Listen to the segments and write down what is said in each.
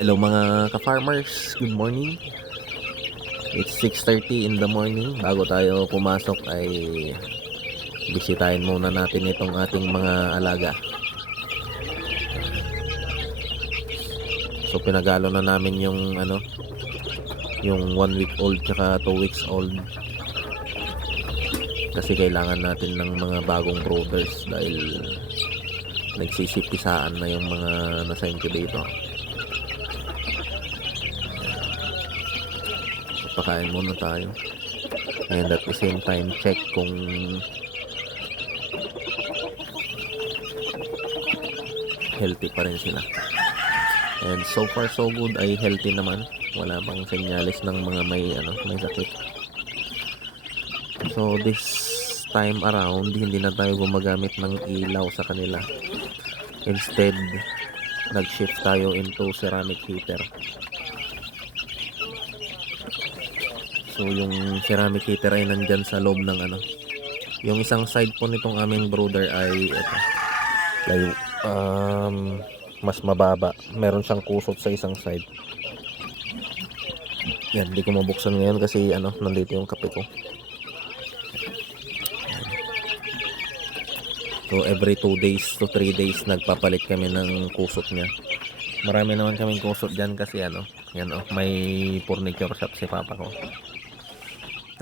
Hello mga ka-farmers, good morning. It's 6:30 in the morning. Bago tayo pumasok ay bisitahin muna natin itong ating mga alaga. So pinagalo na namin yung yung 1 week old tsaka 2 weeks old. Kasi kailangan natin ng mga bagong brooders dahil nagsisipisaan na yung mga nasa incubator. Pakain muna tayo, and at the same time check kung healthy pa rin sila. And so far so good, ay healthy naman, wala pang senyales ng mga may sakit. So this time around hindi na tayo gumagamit ng ilaw sa kanila. Instead, nag-shift tayo into ceramic heater. So yung ceramic heater ay nandyan sa loob ng yung isang side po nitong aming brooder ay ito, layo, mas mababa, meron siyang kusot sa isang side. Yan, hindi ko mabuksan ngayon kasi nandito yung kape ko. So every 2 days to 3 days nagpapalit kami ng kusot niya. Marami naman kaming kusot dyan kasi may furniture shop si papa ko.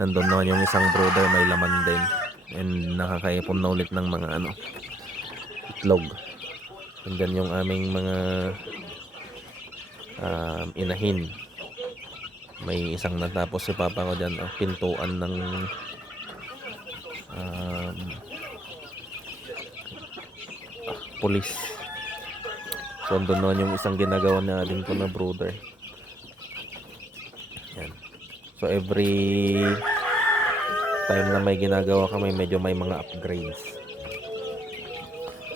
Nandun naman yung isang brooder, may laman din, and nakakaipon na ulit ng mga itlog. And then yung aming mga inahin, may isang natapos si papa ko dyan, pintuan ng pulis. So andun naman yung isang ginagawa natin ko na brooder. Yan. So every time na may ginagawa kami, medyo may mga upgrades.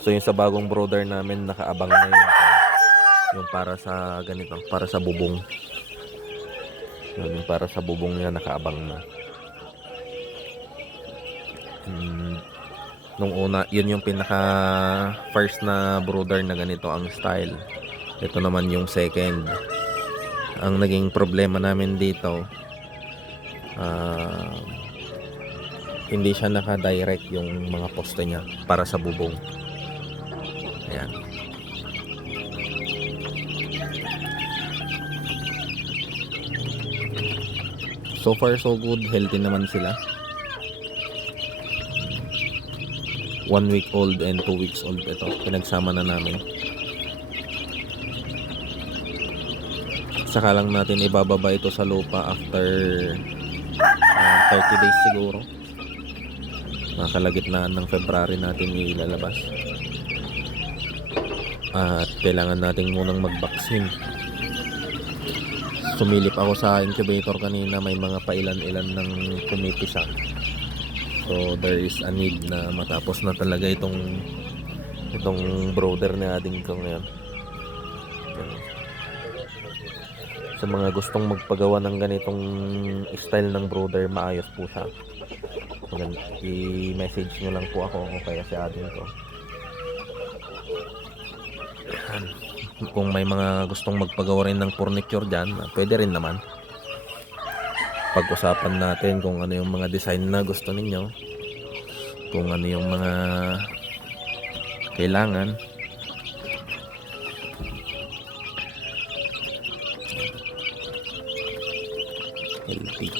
So yung sa bagong brooder namin, nakaabang na yung para sa ganito, para sa bubong. Yung para sa bubong niya nakaabang na. Nung una, yun yung pinaka first na brooder na ganito ang style. Ito naman yung second. Ang naging problema namin dito, hindi siya naka-direct yung mga poste niya para sa bubong. Ayan. So far so good, healthy naman sila. 1 week old and 2 weeks old ito, pinagsama na namin. Saka lang natin ibababa ito sa lupa after 30 days siguro. Kalagitnaan ng February natin ilalabas. At kailangan natin munang mag-vaccine. Sumilip ako sa incubator kanina, may mga pailan-ilan ng pumipisa. So there is a need na matapos na talaga itong brooder na ating ko ngayon. Sa mga gustong magpagawa ng ganitong style ng brooder, maayos po siya. I-message nyo lang po ako o kaya si atin ko. Kung may mga gustong magpagawa rin ng furniture dyan, pwede rin naman. Pag-usapan natin kung ano yung mga design na gusto ninyo, kung ano yung mga kailangan. Healthy.